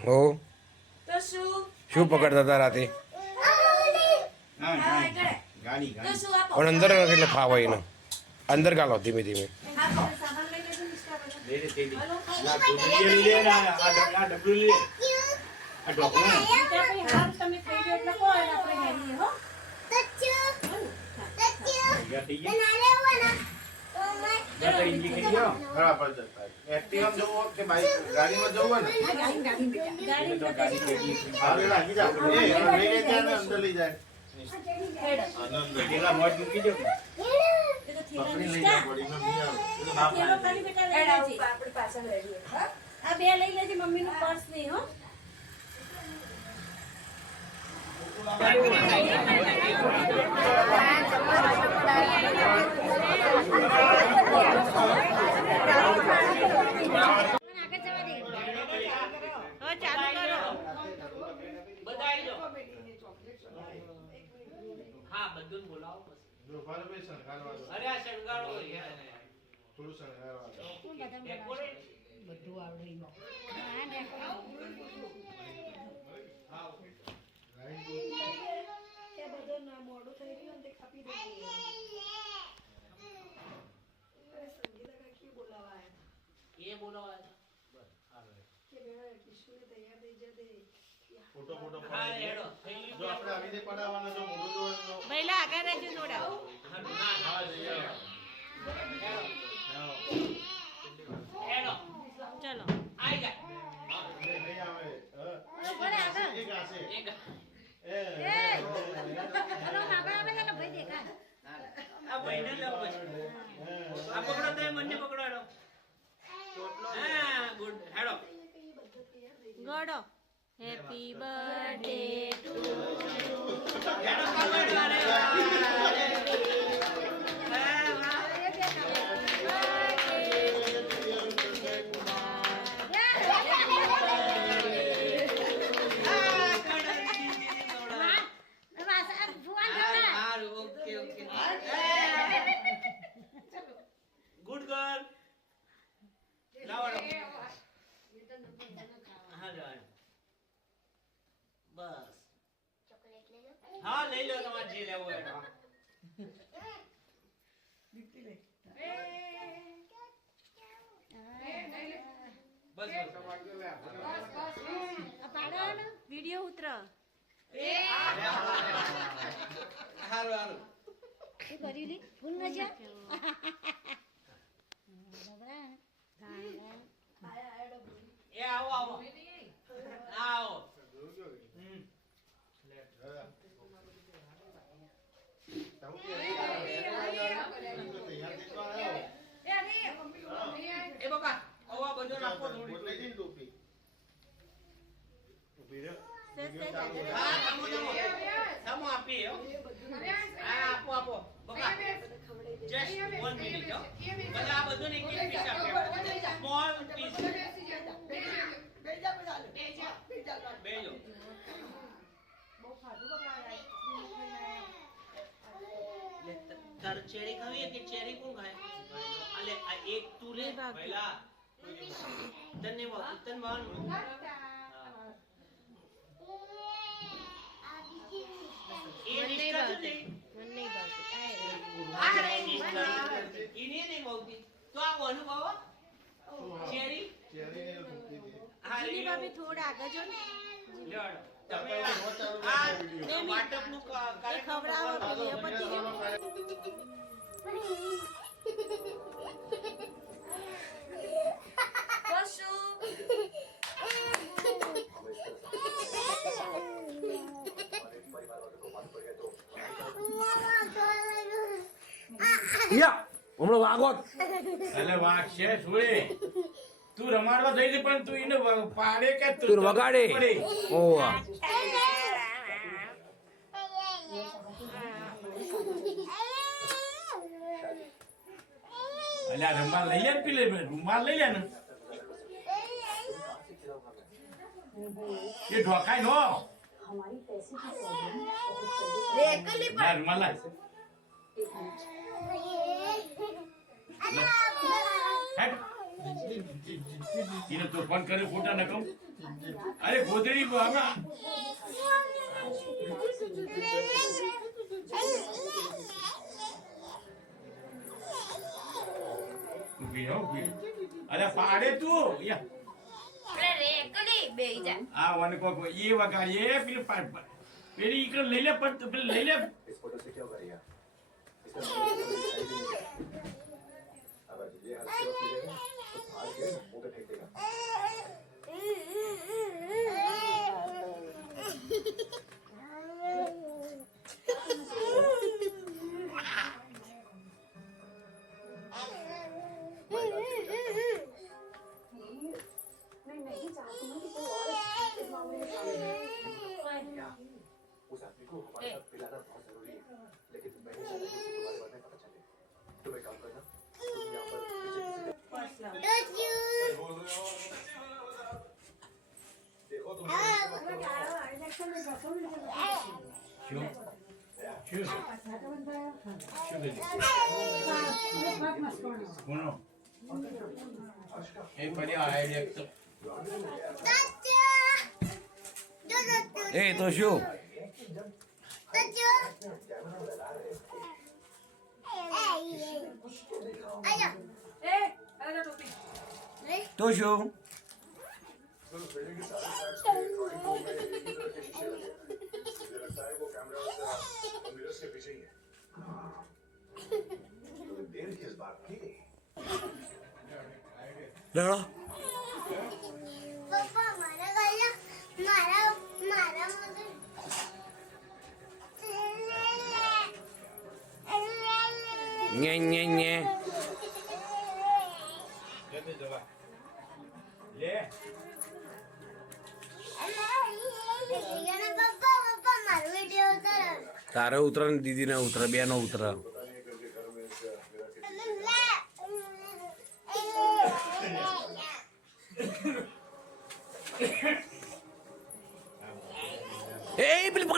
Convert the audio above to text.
હો શું પકડતા હતા રાતે? પણ અંદર એટલે ફાવા એને અંદર ગાલો ધીમે ધીમે. મમ્મી નું પર્સ નહીં હો. હા બધું બોલાવો અરે આ શણગારો થોડું શણગારવા બધું આવડે મોડું થઈ રહ્યું તે કાપી દે એ બોલાવા કે કિશોરે તૈયાર થઈ જતે ફોટો હા હેડો જો આપણે અમીને પડાવવાનો જો મોડું જોવાનો પહેલા આગળ રહેજો થોડા હેડો ચલો આઈ જા નહીં આવે બોલે આગળ એક આસે એક ચલો આગળ આવે ને ભાઈ દેખાય આ ભાઈને લો આ પકડો તો મને પકડો હેડો હા ગુડ હેડો ગોડો હેપી બર્થડે ટુ યુ હેડો કાવડ વારે गुड गर्ल लावड़ो हाँ जान बस चॉकलेट ले लो हाँ ले लो तुम्हारा जी ले वो है बस वीडियो उतरा हालो हालो ये करीली फूल न जा એ આવો આવો આવો એ બાપા આવો બધો નાખો થોડી ટોપી ઉભી રહો હા સામો આપી હા આપો આપો બાપા જસ્ટ 1 મિનિટ હો બધા આ બધું એક એક પીસ આપે સ્મોલ પીસ બેજો બહુ ખાધું બગાડા તાર ચેરી ખાવી કે ચેરી કોણ ખાય અલે આ એક તું લે પહેલા તને વાત તન વાન એ નિષ્ઠા છે મને નહીં ભાવતી આ રે નિષ્ઠા ઇને નહીં ભાવતી તો આ વનુ ભાવ ચેરી ચેરી ને ભૂકી દે હારી ભાભી થોડા આગળ જો ને લડ તમે આ વાટપ નું ખવરાવો કે પતિ પશુ યા હમણાં વાગો એટલે વાગ છે સુઈ તું રમાડવા થઈ ગઈ પણ તું એને પાડે કે તું વગાડે ઓવા એટલે રૂમાલ લઈ લે ને પી લે રૂમાલ લઈ લે ને ये ढोकाई नो हमारी पैसे की प्रॉब्लम है रुमाल है એને તોફાન કરે ખોટા નકમ. અરે ગોદડી બાબા ઊભી રહો, ઊભી. અરે પાડે તું યા આ વન કોક એ વગાડી એ પેલી પેલી ઈકડ લઈ લે પણ પેલી લઈ લે. इस फोटो से क्या करेगा अगर ये हंसते वक्त मिलेगा तो भाग के मुंह पे फेंक देगा मैं नहीं चाहती हूँ कि कोई और इस मामले में शामिल हो। उस आदमी को हमारे साथ मिलाना बहुत जरूरी है लेकिन मैं नहीं चाहता कि उसे तुम्हारे बारे में पता चले तुम एक काम करना तुम यहाँ पर देखो तुम શું શું કોનો એ પડી આઈડિયા તો એ તો શું તો શું फिल्म के सारे शॉट्स में ड्राइंग रूम में एक ही तरह के शीशे लगे हैं। मुझे लगता है वो कैमरास और मिरर्स के पीछे ही है तो देर किस बात की લડો પપ્પા મારા ગળા મારા મારા ñe ñe ñe લે પપ્પા પપ્પા મારો વિડિયો ઉતારો તારે ઉતરે ને દીદીને ઉતરે બેનો ઉતરે એ પેલી